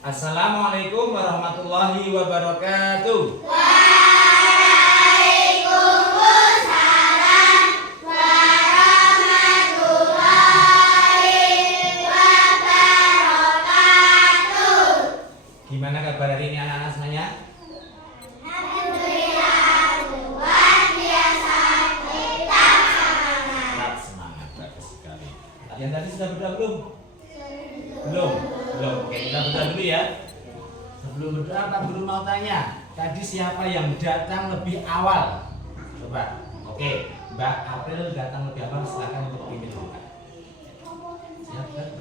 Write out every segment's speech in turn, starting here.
Assalamualaikum warahmatullahi wabarakatuh. Waalaikumsalam warahmatullahi wabarakatuh. Gimana kabar hari ini anak-anak semuanya? Alhamdulillah, luar biasa, tetap semangat. Tetap semangat, bagus sekali. Kalian tadi sudah berdoa belum? Belum. Oke, kita berdoa dulu ya. Sebelum berdoa, Pak Guru mau tanya, tadi siapa yang datang lebih awal? Coba. Oke, Mbak April datang lebih awal, silakan untuk pimpin kita. Siap kan?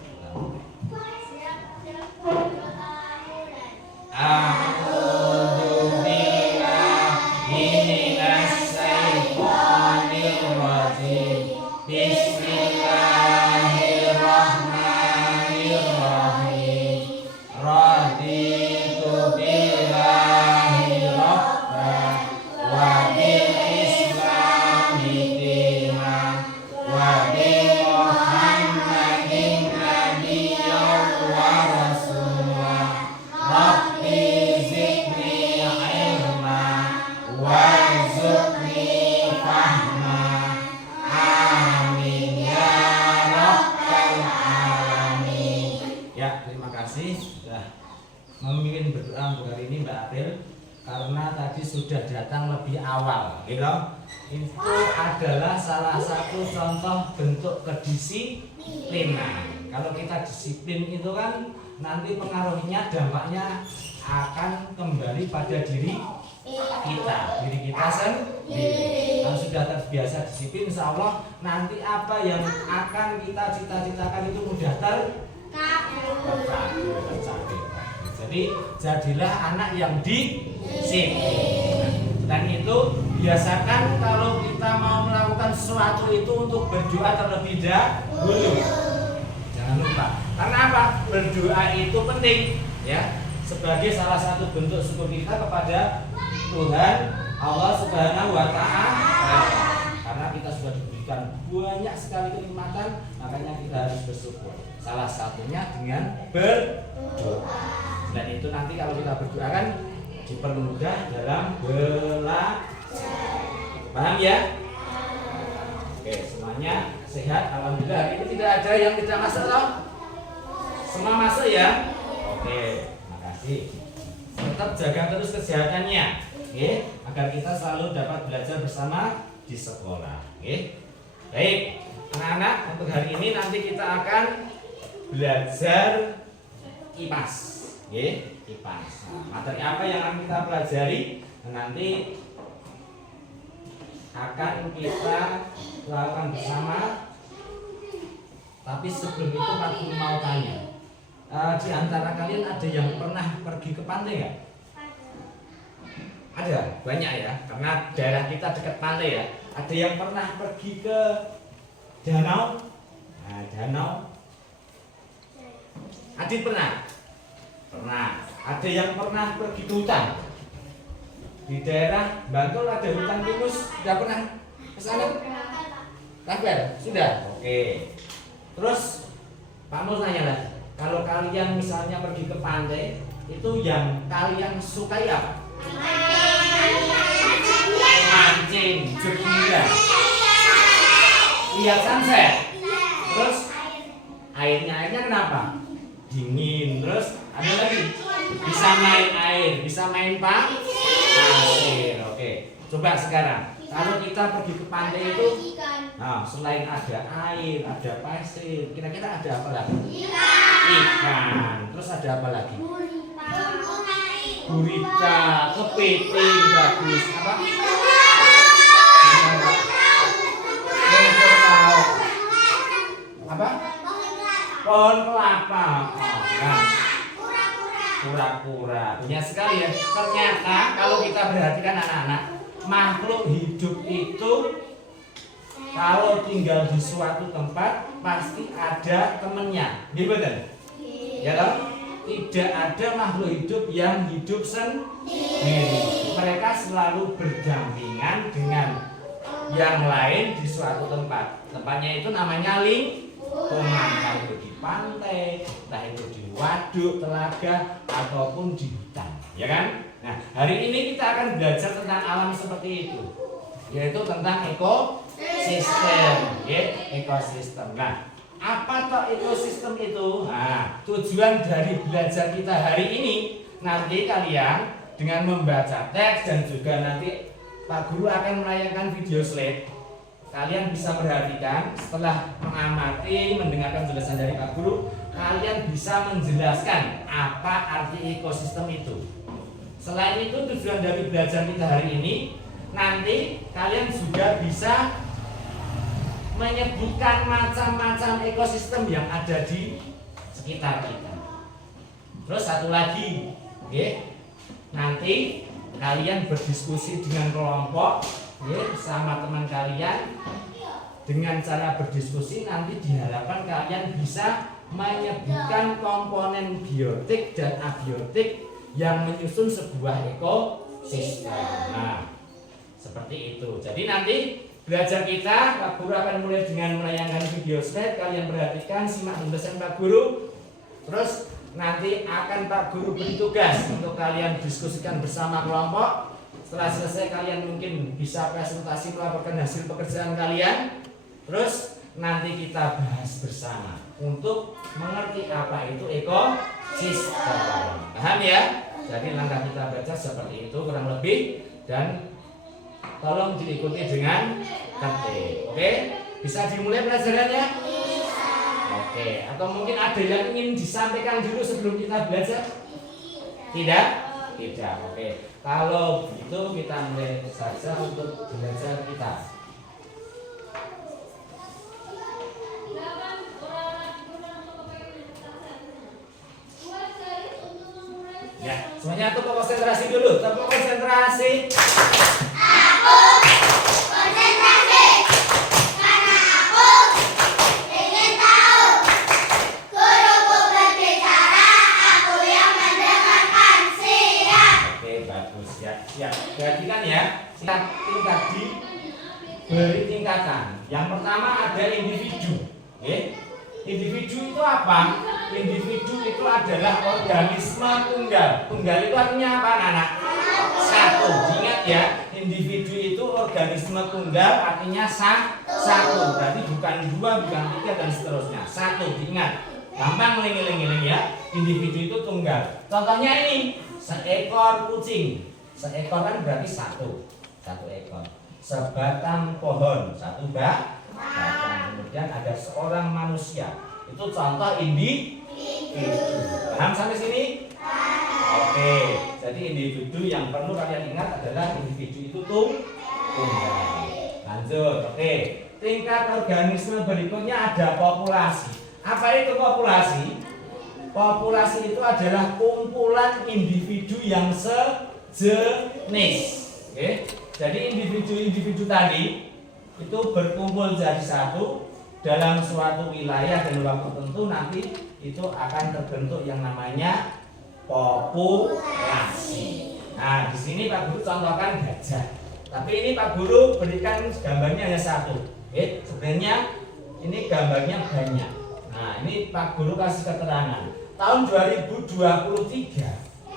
A'udzu billahi minas syaitonir rajim. Bismillahirrahmanirrahim. Raditu billahi rabban wa bil islami dinan wa bi Muhammadin nabiyyan wa rasulah. Rabbi zidni ilma warzuqni fahma. Amin ya rabbal alamin. Ya, terima kasih sudah memimpin berdoa untuk hari ini Mbak April, karena tadi sudah datang lebih awal, gitu. Itu adalah salah satu contoh bentuk kedisiplinan. Kalau kita disiplin itu kan nanti pengaruhnya, dampaknya akan kembali pada diri kita sendiri. Kalau sudah terbiasa disiplin, insya Allah nanti apa yang akan kita cita-citakan itu mudah tercapai. Jadi jadilah anak yang disiplin. Dan itu biasakan kalau kita mau melakukan sesuatu itu untuk berdoa terlebih dahulu. Jangan lupa. Karena apa? Berdoa itu penting, ya, sebagai salah satu bentuk syukur kita kepada Tuhan Allah Subhanahu wa Ta'ala. Karena kita sudah diberikan banyak sekali kenikmatan, makanya kita harus bersyukur. Salah satunya dengan berdoa. Dan itu nanti kalau kita berdoa kan dipermudah dalam belajar. Paham ya? Oke, semuanya sehat, alhamdulillah. Hari ini tidak ada yang tidak masuk toh? Semua masuk ya? Oke, makasih. Tetap jaga terus kesehatannya, oke? Agar kita selalu dapat belajar bersama di sekolah, oke? Baik, anak-anak, untuk hari ini nanti kita akan belajar IPAS, oke? IPAS. Nah, materi apa yang akan kita pelajari? Nanti akan kita lakukan bersama. Tapi sebelum itu aku mau tanya, di antara kalian ada yang pernah pergi ke pantai nggak? Ada, banyak ya, karena daerah kita dekat pantai ya. Ada yang pernah pergi ke danau? Nah, danau. Adit pernah? Pernah. Ada yang pernah pergi ke hutan? Di daerah Bantul ada hutan pinus, sudah pernah ke sana? Kabel? Sudah? Oke. Terus Pak Mus nanya lagi, kalau kalian misalnya pergi ke pantai, itu yang kalian sukai apa? Mancing, jogja, lihat sunset. Terus airnya kenapa? Dingin. Terus ada lagi, bisa main air, bisa main pasir. Oke, coba sekarang kalau kita pergi ke pantai itu, nah, selain ada air, ada pasir, kira-kira ada apa lagi? Ikan. Terus ada apa lagi? Gurita, kepiting, bagus. Apa? Apa? Pohon kelapa. Nah, kura-kura. Banyak sekali ya. Ternyata kalau kita perhatikan anak-anak, makhluk hidup itu kalau tinggal di suatu tempat pasti ada temennya, betul? Ya kan? Tidak ada makhluk hidup yang hidup sendiri. Mereka selalu berdampingan dengan yang lain di suatu tempat. Tempatnya itu namanya lingkungan, kalau begitu. pantai, entah itu di waduk, telaga, ataupun di hutan, ya kan? Nah, hari ini kita akan belajar tentang alam seperti itu, yaitu tentang ekosistem, ya, ekosistem. Nah, apa toh ekosistem itu? Nah, tujuan dari belajar kita hari ini, nanti kalian dengan membaca teks dan juga nanti Pak Guru akan menayangkan video slide. Kalian bisa perhatikan setelah mengamati, mendengarkan penjelasan dari Pak Guru, kalian bisa menjelaskan apa arti ekosistem itu. Selain itu, tujuan dari belajar kita hari ini, nanti kalian juga bisa menyebutkan macam-macam ekosistem yang ada di sekitar kita. Terus satu lagi, nanti kalian berdiskusi dengan kelompok, bersama teman kalian. Dengan cara berdiskusi nanti diharapkan kalian bisa menyebutkan komponen biotik dan abiotik yang menyusun sebuah ekosistem. Nah, seperti itu. Jadi nanti belajar kita, Pak Guru akan mulai dengan menayangkan video slide. Kalian perhatikan, simak penjelasan Pak Guru. Terus nanti akan Pak Guru beri tugas untuk kalian diskusikan bersama kelompok. Setelah selesai kalian mungkin bisa presentasi melaporkan hasil pekerjaan kalian. Terus nanti kita bahas bersama untuk mengerti apa itu ekosistem. Paham ya? Jadi langkah kita baca seperti itu kurang lebih, dan tolong diikuti dengan tertib. Oke? Bisa dimulai pelajarannya? Bisa. Oke, atau mungkin ada yang ingin disampaikan dulu sebelum kita belajar? Tidak? Tidak. Oke. Kalau begitu kita mulai saja untuk belajar kita. Ya, semuanya tepuk konsentrasi dulu. Tepuk konsentrasi. Aku konsentrasi karena aku ingin tahu. Guruku berbicara, aku yang mendengarkan. Siap. Oke, bagus ya. Siap. Perhatikan ya. Tingkat diberi tingkatan. Yang pertama ada individu. Individu itu apa? Individu itu adalah organisme tunggal. Tunggal itu artinya apa, anak? Satu. Ingat ya, individu itu organisme tunggal artinya satu. Berarti bukan dua, bukan tiga dan seterusnya. Satu. Ingat. Gampang ngeling-ngeling ya. Individu itu tunggal. Contohnya ini, seekor kucing. Seekor kan berarti satu. Satu ekor. Sebatang pohon. Satu batang. Kemudian ada seorang manusia. Itu contoh individu. Paham sampai sini? Oke. Jadi individu yang perlu kalian ingat adalah individu itu tunggal. Lanjut. Oke. Tingkat organisme berikutnya ada populasi. Apa itu populasi? Populasi itu adalah kumpulan individu yang sejenis. Oke. Jadi individu-individu tadi itu berkumpul jadi satu dalam suatu wilayah dan waktu tertentu, nanti itu akan terbentuk yang namanya populasi. Nah, di sini Pak Guru contohkan gajah. Tapi ini Pak Guru berikan gambarnya hanya satu. Sebenarnya ini gambarnya banyak. Nah, ini Pak Guru kasih keterangan. Tahun 2023,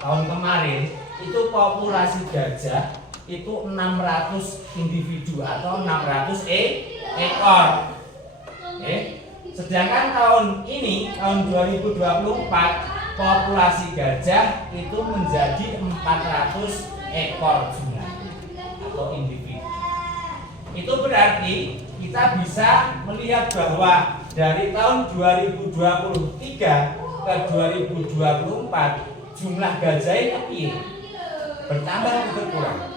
tahun kemarin, itu populasi gajah itu 600 individu atau 600 ekor. Sedangkan tahun ini, tahun 2024, populasi gajah itu menjadi 400 ekor jumlahnya atau individu. Itu berarti kita bisa melihat bahwa dari tahun 2023 ke 2024 jumlah gajah ini bertambah atau berkurang?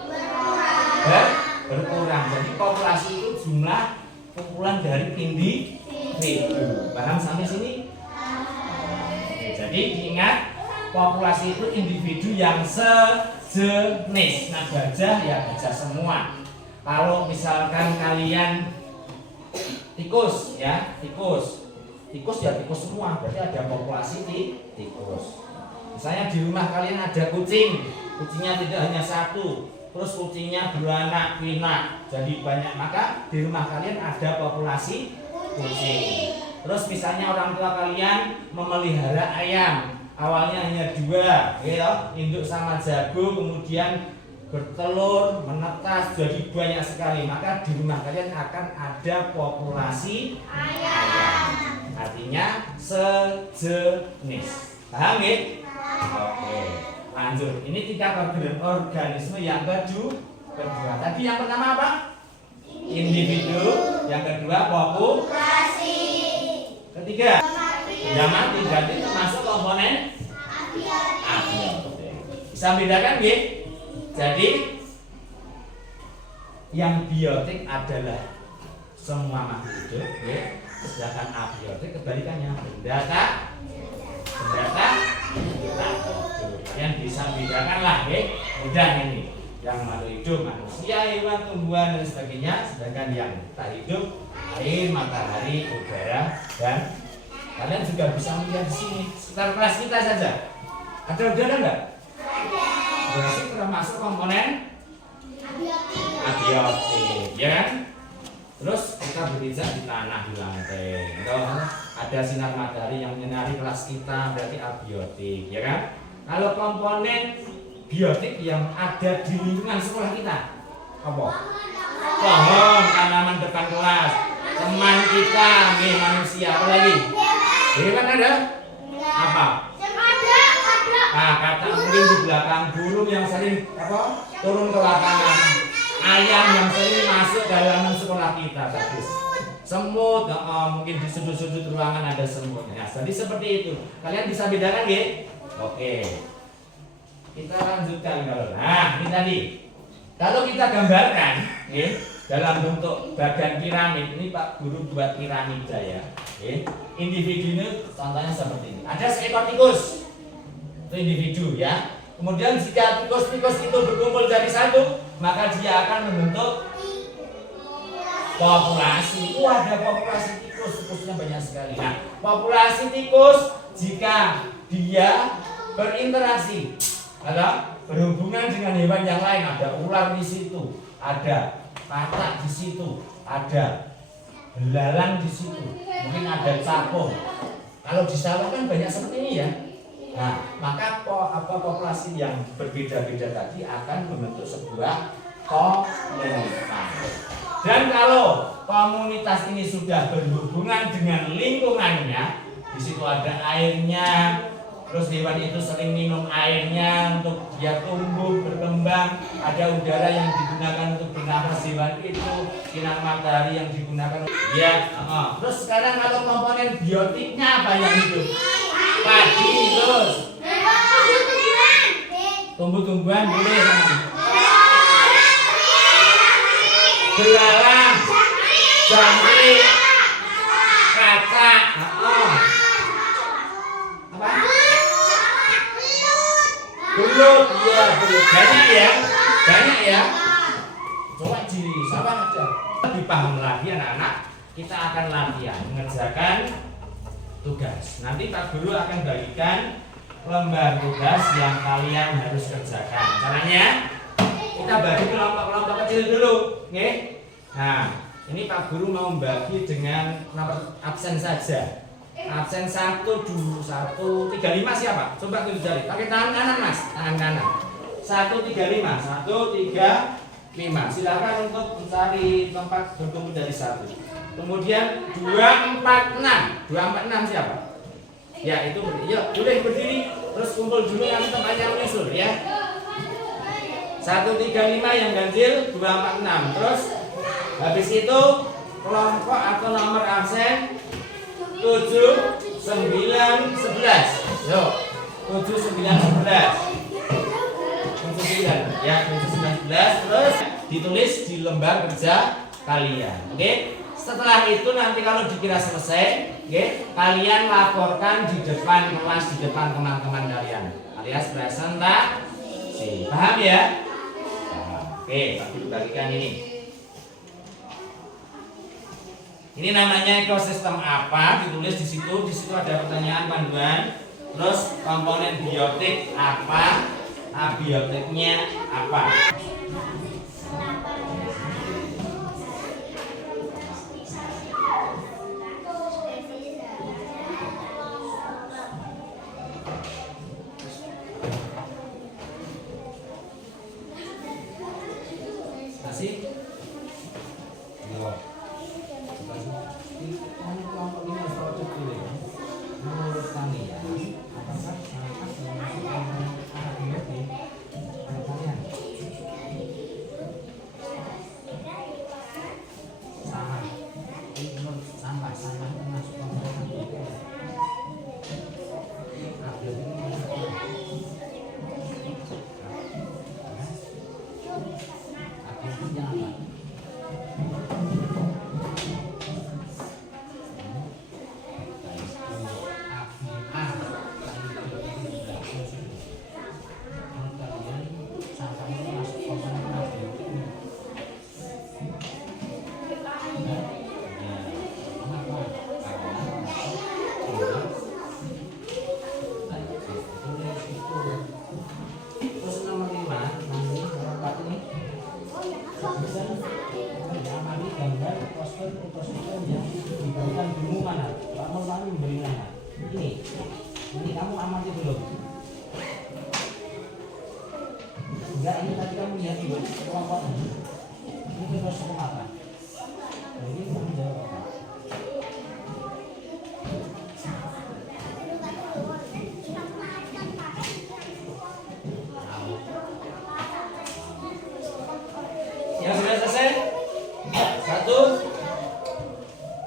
Berkurang. Jadi populasi itu jumlah kumpulan dari individu. Paham sampai sini? Oke, jadi diingat, populasi itu individu yang sejenis. Nah, gajah ya gajah semua. Kalau misalkan kalian tikus ya, tikus ya tikus semua, berarti ada populasi tikus. Misalnya di rumah kalian ada kucing, kucingnya tidak hanya satu, terus kucingnya beranak pinak jadi banyak, maka di rumah kalian ada populasi kucing. Terus misalnya orang tua kalian memelihara ayam, awalnya hanya 2, gitu, induk sama jago, kemudian bertelur, menetas, jadi banyak sekali. Maka di rumah kalian akan ada populasi ayam. Artinya sejenis. Paham ya? Oke, lanjut. Ini tingkat organisme yang kedua. Tadi yang pertama apa? Individu. Yang kedua populasi. Ketiga benda mati. Berarti termasuk komponen abiotik. Bisa bedakan nggih? Jadi yang biotik adalah semua makhluk hidup, nggih. Sedangkan abiotik kebalikannya benda tak hidup. Kalian bisa bedakan lah, nggih. Mudah ini. Yang makhluk hidup, manusia, hewan, tumbuhan dan sebagainya. Sedangkan yang tak hidup, air, matahari, udara, dan kalian juga bisa melihat di sini sekitar kelas kita saja. Ada udara enggak? Berarti termasuk komponen abiotik, ya kan? Terus kita berpijak di tanah, di lantai. Kalau ada sinar matahari yang menyinari kelas kita, berarti abiotik, ya kan? Kalau komponen biotik yang ada di lingkungan sekolah kita, apa? Pohon, tanaman depan kelas, teman kita, nih manusia, apa lagi? Hewan ada? Apa? Nah, kata mungkin di belakang, burung yang sering apa? Turun ke lapangan, ayam yang sering masuk dalam sekolah kita, bagus. Semut, mungkin di sudut-sudut ruangan ada semutnya. Jadi seperti itu. Kalian bisa bedakan ya? Oke. Kita lanjutkan kalau. Nah, ini tadi. Kalau kita gambarkan, ya, dalam bentuk bagan piramid, ini Pak Guru buat piramida ya. Individu ini contohnya seperti ini. Ada seekor tikus, itu individu ya. Kemudian jika tikus-tikus itu berkumpul jadi satu, maka dia akan membentuk populasi. Ada populasi tikus, tikusnya banyak sekali. Nah, populasi tikus jika dia berinteraksi, ada berhubungan dengan hewan yang lain, ada ular di situ, ada katak di situ, ada belalang di situ, mungkin ada capung. Kalau di sawah kan banyak seperti ini ya. Nah, maka populasi yang berbeda-beda tadi akan membentuk sebuah komunitas. Dan kalau komunitas ini sudah berhubungan dengan lingkungannya, di situ ada airnya, terus hewan itu sering minum airnya untuk dia tumbuh, berkembang, ada udara yang digunakan untuk bernapas hewan itu, sinar matahari yang digunakan. Ya, terus sekarang kalau komponen biotiknya apa yang hidup? Padi, terus tumbuh-tumbuhan boleh. Belalang, jangkrik, kaca, apa? Belut, ya, banyak ya. Coba di sawah aja. Lebih paham lagi anak-anak, kita akan latihan mengerjakan tugas. Nanti Pak Guru akan bagikan lembar tugas yang kalian harus kerjakan. Caranya kita bagi kelompok-kelompok kecil dulu, oke? Nah, ini Pak Guru mau membagi dengan nomor absen saja. Absen 1, 2, 1, 3, 5 siapa? Coba tulis jari. Pakai tangan kanan Mas, tangan kanan. 1, 3, 5, 1, 3, 5. Silakan untuk mencari tempat berkumpul dari 1. Kemudian 2, 4, 6. 2, 4, 6 siapa? Ya itu yuk, boleh berdiri. Terus kumpul dulu yang tempatnya menyusul ya. 1, 3, 5 yang ganjil, 2, 4, 6. Terus habis itu kelompok atau nomor absen 7, 9, 11. Yuk, 7, 9, 11. 9 ya, 7, 9, 11. Terus ditulis di lembar kerja kalian. Oke? Setelah itu nanti kalau dikira selesai, kalian laporkan di depan kelas, di depan teman-teman kalian, alias presentasi. Paham ya? Oke, Pak Guru bagikan ini. Ini namanya ekosistem apa? Ditulis di situ. Di situ ada pertanyaan panduan. Terus komponen biotik apa? Abiotiknya apa? belum? Enggak, ini tadi kamu lihat di kelompok ini. Ini kita harus ngomong apa? Nah, ini kamu jawab apa? Yang sudah selesai? Satu.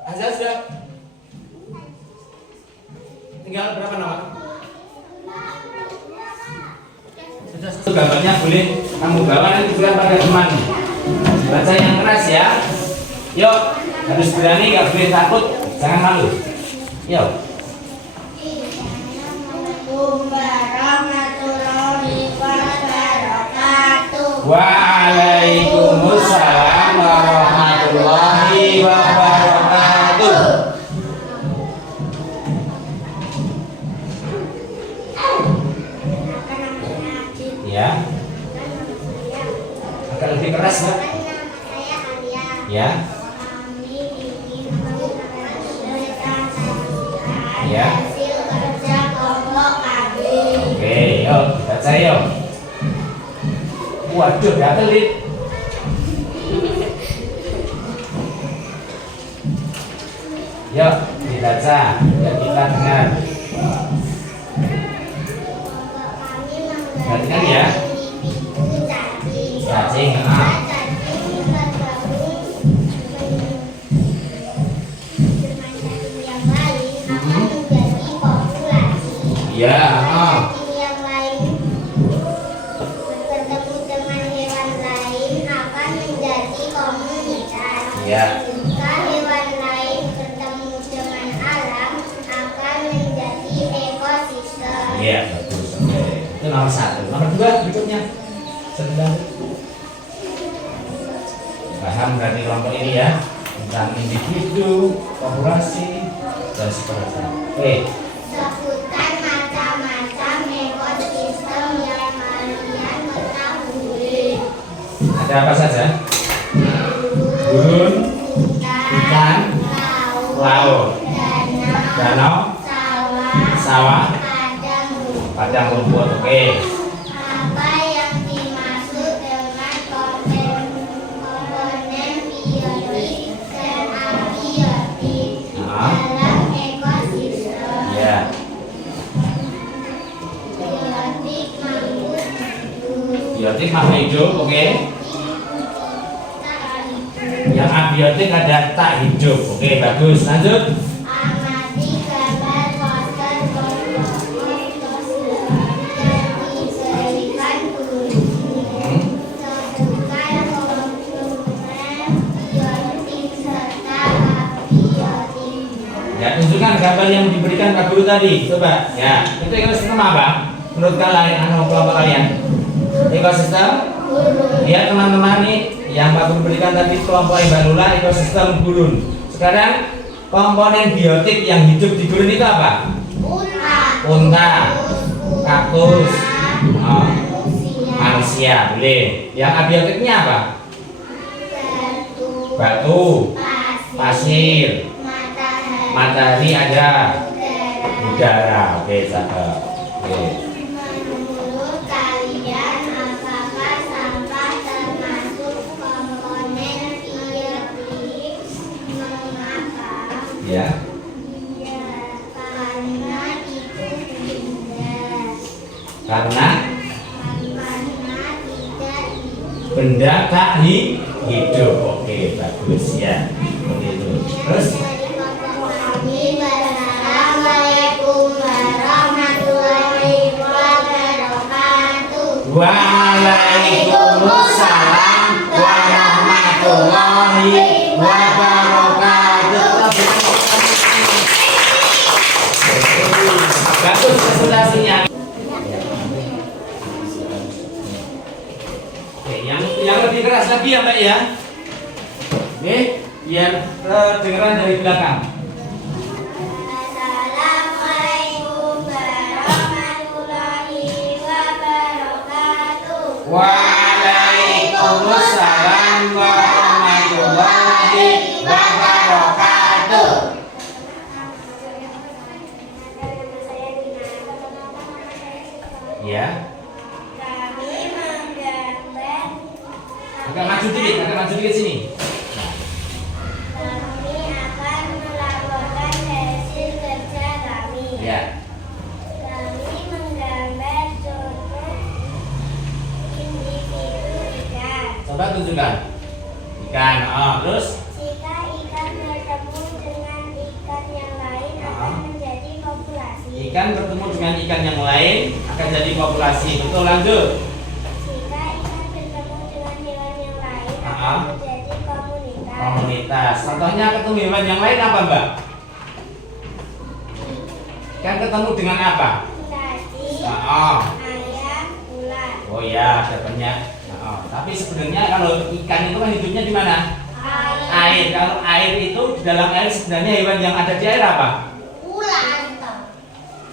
Azal sudah? Tinggal berapa nama? Sudah satu gambarnya boleh kamu bawa nanti bukan pada teman. Baca yang keras ya. Yuk, harus berani, nggak boleh takut, jangan malu. Yuk. Waalaikumsalam warahmatullahi wabarakatuh. Ya. Agak lebih keras, Mbak. Ya. Ya. Oke, yuk baca yuk. Waduh, gak pelit. Yuk, dibaca, yuk kita dengar. Perhatikan ya. Cacing, ya, ya. Jika hewan lain bertemu dengan alam akan menjadi ekosistem. Iya, bagus. Oke. Itu nomor satu. Nomor dua berikutnya. Sedang. Paham berarti kelompok ini ya tentang individu, populasi, dan seterusnya. Oke. Sebutan macam-macam ekosistem yang kalian ketahui. Ada apa saja? Gurun, ikan, laut, danau, sawah, padang rumput. Oke. Apa yang dimaksud dengan komponen biotik dan abiotik dalam ekosistem? Ya. Biotik makhluk hidup. Oke. Yang abiotik ada tak hidup. Oke, bagus. Lanjut. Amati gambar poster komponen yang diberikan guru. Sebutkan komponen biotik serta abiotik. Ya, tunjukkan gambar yang diberikan Pak Guru tadi. Coba. Ya, itu ekosistem apa? Menurut kalian, kelompok kalian? Ekosistem? Lihat teman-teman nih, yang Pak Guru berikan tadi kelompok Mbak Lula ekosistem gurun. Sekarang komponen biotik yang hidup di gurun itu apa? Unta, kaktus, manusia, boleh. Yang abiotiknya apa? Batu, pasir, matahari ada, udara. Oke, cakep. Oke. Menurut kalian, apakah sampah termasuk komponen biotik? Mengapa? Ya. Ya, karena itu Karena tidak benda tak hidup. Oke, bagus ya. Seperti itu. Terus Assalamualaikum warahmatullahi wabarakatuh. Waalaikumsalam warahmatullahi wabarakatuh. Bagus presentasinya. Oke, yang lebih keras lagi ya Mbak ya. Oke, biar kedengeran dari belakang. Assalamualaikum warahmatullahi wabarakatuh. Waalaikumsalam warahmatullahi wabarakatuh. Ya. Kami menggambar. Agak maju dikit sini. Kami akan melaporkan hasil kerja kami. Ya. Kami menggambar contoh individu ikan. Coba tunjukkan. Ikan. Terus Jika ikan bertemu dengan ikan yang lain akan menjadi populasi. ikan bertemu dengan ikan yang lain akan jadi populasi. Betul, lanjut. Jika ikan bertemu dengan hewan yang lain akan Ah. menjadi komunitas. Komunitas. Contohnya ketemu hewan yang lain apa, Mbak? Ikan ketemu dengan apa? Cacing, Ah. ayam, ular. Oh ya, ada banyak. Tapi sebenarnya kalau ikan itu kan hidupnya di mana? Air. Kalau air itu di dalam air sebenarnya hewan yang ada di air apa? Ular.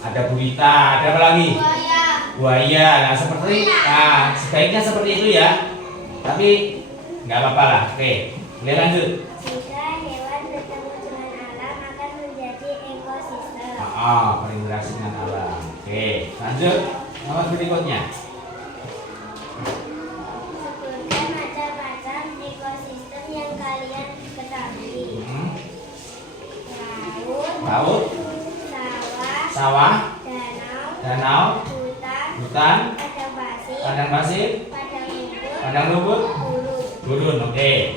Ada gurita, ada apa lagi? Buaya. Buaya. Nah, sebaiknya seperti itu ya. Tapi nggak apa-apa lah. Oke, boleh lanjut. Jika hewan bertemu dengan alam akan menjadi ekosistem. Berinteraksi dengan alam. Oke, lanjut. Nomor berikutnya. Sebutkan macam-macam ekosistem yang kalian ketahui. Laut, Sawah, sawah, danau, danau, hutan, hutan, padang pasir, padang rumput, gurun. gurun. Oke.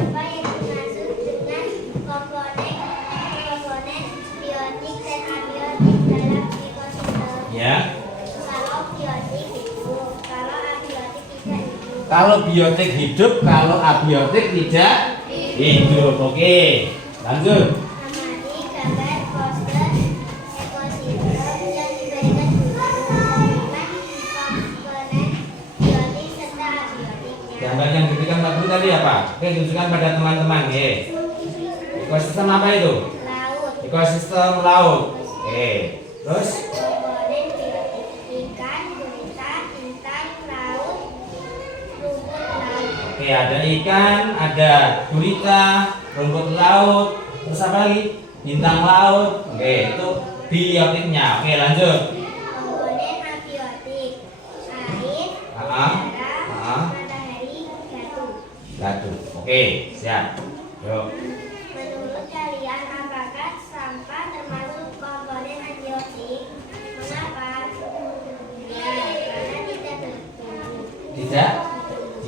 Apa yang dimaksud dengan komponen biotik dan abiotik dalam ekosistem? Ya. Kalau biotik hidup, kalau abiotik tidak hidup. Kalau biotik hidup, kalau abiotik tidak hidup. Oke. Lanjut. Amati gambar poster ekosistem yang diberikan guru dengan komponen biotik serta abiotiknya. Gambar yang diberikan Pak Guru tadi apa? Oke, tunjukkan pada teman-teman. Oke. Ekosistem apa itu? Laut. Ekosistem laut. Oke. Terus Komponen biotik ikan, gurita, intan, laut, rumput laut. oke, ada ikan, ada gurita, rumput laut, terus apa lagi? Bintang laut. Oke, itu biotiknya. Oke, lanjut. Komponen abiotik air, Ah. udara, matahari, batu. Batu. Oke, siap. Yuk. Menurut kalian apakah sampah termasuk komponen abiotik? Mengapa? Ya, karena tidak bertumbuh.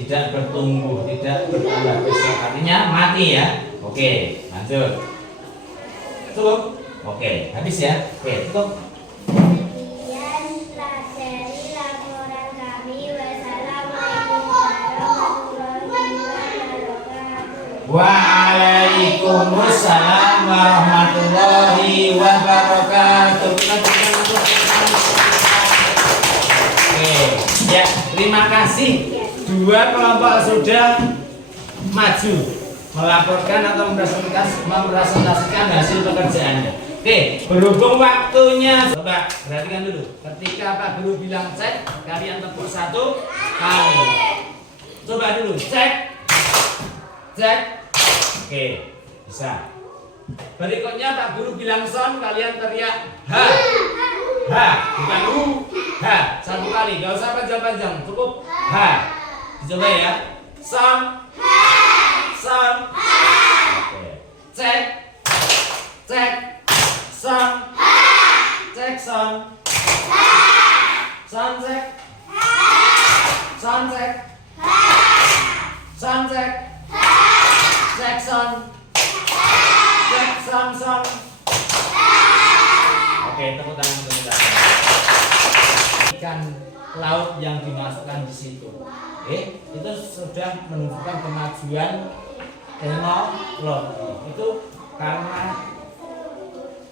Tidak bertumbuh, tidak bertambah besar. Artinya mati ya. Oke, lanjut. Cukup. Oke, habis ya. Oke, cukup. Sekianlah dari laporan kami. Wassalamualaikum warahmatullahi wabarakatuh. Waalaikumsalam warahmatullahi wabarakatuh. Oke, ya, terima kasih. Dua kelompok sudah maju melaporkan atau mempresentasikan hasil pekerjaannya. Oke, berhubung waktunya, coba perhatikan dulu. Ketika Pak Guru bilang cek, kalian tepuk satu kali. Coba dulu cek, cek. Oke, bisa. Berikutnya Pak Guru bilang son, kalian teriak ha, ha, bukan u, ha. Satu kali, gak usah panjang-panjang, cukup ha. Dicoba ya, son, son. Oke, cek, cek, son, cek son, son cek, son cek, son cek. Jackson, Jackson. Oke, tepuk tangan untuk kita. Ikan laut yang dimasukkan di situ, itu sudah menunjukkan kemajuan teknologi. Itu karena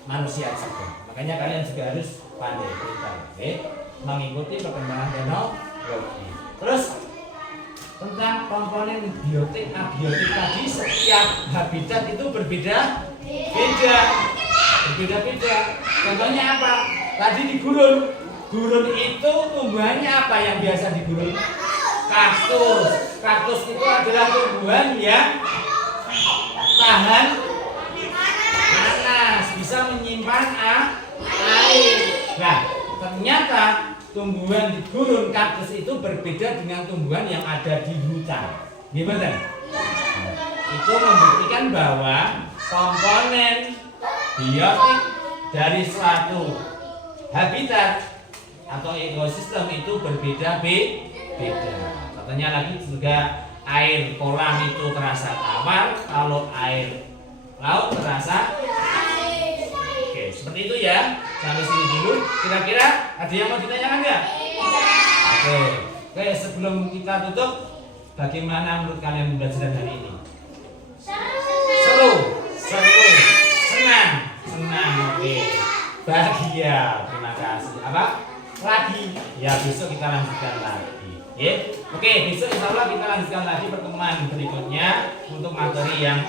manusia juga. Makanya kalian juga harus pandai pintar, mengikuti perkembangan teknologi. Terus tentang komponen biotik, abiotik tadi, setiap habitat itu berbeda-beda. Contohnya apa? Tadi di gurun. Gurun itu tumbuhannya apa yang biasa di gurun? Kaktus. Kaktus itu adalah tumbuhan yang tahan panas, bisa menyimpan air. Nah, ternyata tumbuhan di gurun kaktus itu berbeda dengan tumbuhan yang ada di hutan. Gimana? Itu membuktikan bahwa komponen biotik dari suatu habitat atau ekosistem itu berbeda-beda. Katanya lagi juga air kolam itu terasa tawar, kalau air laut terasa air. Oke, seperti itu ya. Sampai sini dulu. Kira-kira ada yang mau ditanyakan nggak? Oke, sebelum kita tutup, bagaimana menurut kalian pembelajaran hari ini? Seru, senang. Oke, bahagia. Terima kasih. Apa? Lagi? Ya besok kita lanjutkan lagi. Oke, besok insya Allah kita lanjutkan lagi pertemuan berikutnya untuk materi yang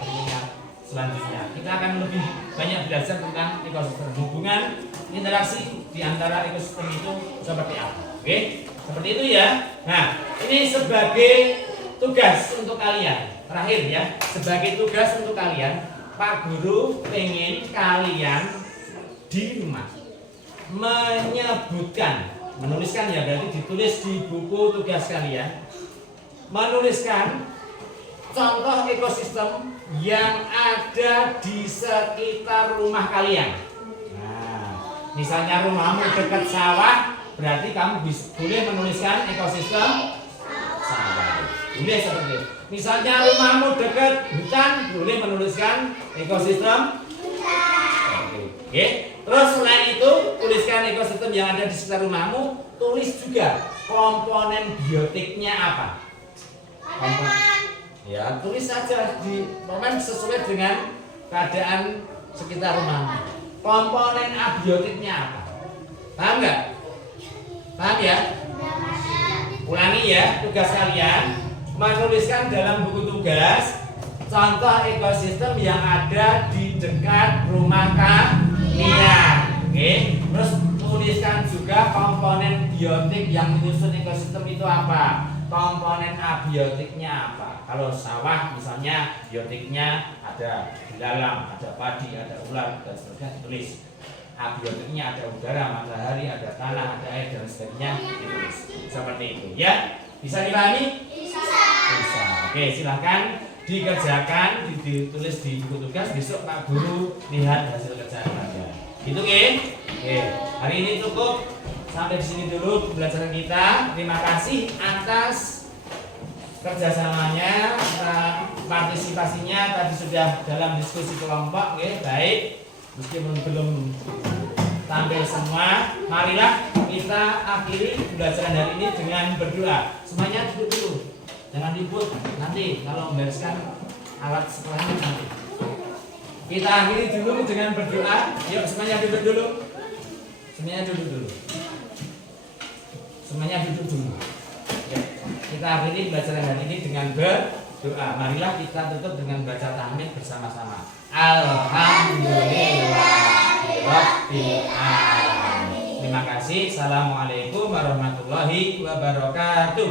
berikutnya selanjutnya. Kita akan lebih banyak belajar tentang ekosistem, hubungan interaksi di antara ekosistem itu seperti apa. Oke, seperti itu ya. Nah, ini sebagai tugas untuk kalian. Terakhir ya, sebagai tugas untuk kalian, Pak Guru pengen kalian di rumah menuliskan ya, berarti ditulis di buku tugas kalian, menuliskan contoh ekosistem yang ada di sekitar rumah kalian. Nah, misalnya rumahmu dekat sawah, berarti kamu boleh menuliskan ekosistem sawah. Boleh seperti itu. Misalnya rumahmu dekat hutan, boleh menuliskan ekosistem hutan. Oke. Terus selain itu, tuliskan ekosistem yang ada di sekitar rumahmu. Tulis juga komponen biotiknya apa. Ya, tulis saja di momen sesuai dengan keadaan sekitar rumahmu. Komponen abiotiknya apa? Paham nggak? Paham ya? Ulangi ya, tugas kalian menuliskan dalam buku tugas contoh ekosistem yang ada di dekat rumah kalian. Oke, terus tuliskan juga komponen biotik yang menyusun ekosistem itu apa. Komponen abiotiknya apa? Kalau sawah misalnya biotiknya ada di dalam, ada padi, ada ular dan sebagainya, ditulis. Abiotiknya ada udara, matahari, ada tanah, ada air dan sebagainya, ditulis. Seperti itu ya. Bisa dipahami? Bisa. Oke, silahkan dikerjakan, ditulis di buku tugas. Besok Pak Guru lihat hasil kerjaan Anda. Gitu Oke. Hari ini cukup sampai di sini dulu pembelajaran kita. Terima kasih atas kerjasamanya, partisipasinya tadi sudah dalam diskusi kelompok. Baik. Meskipun belum tampil semua, marilah kita akhiri pembelajaran hari ini dengan berdoa. Semuanya duduk dulu. Jangan ribut, nanti kalau membereskan alat sekolahnya nanti. Kita akhiri dulu dengan berdoa. Yuk semuanya duduk dulu. Semuanya duduk dulu. Semuanya duduk dulu. Ya. Kita akhiri pembelajaran hari ini dengan berdoa. Marilah kita tutup dengan baca tahmid bersama-sama. Alhamdulillahirabbil alamin. Terima kasih. Assalamualaikum warahmatullahi wabarakatuh.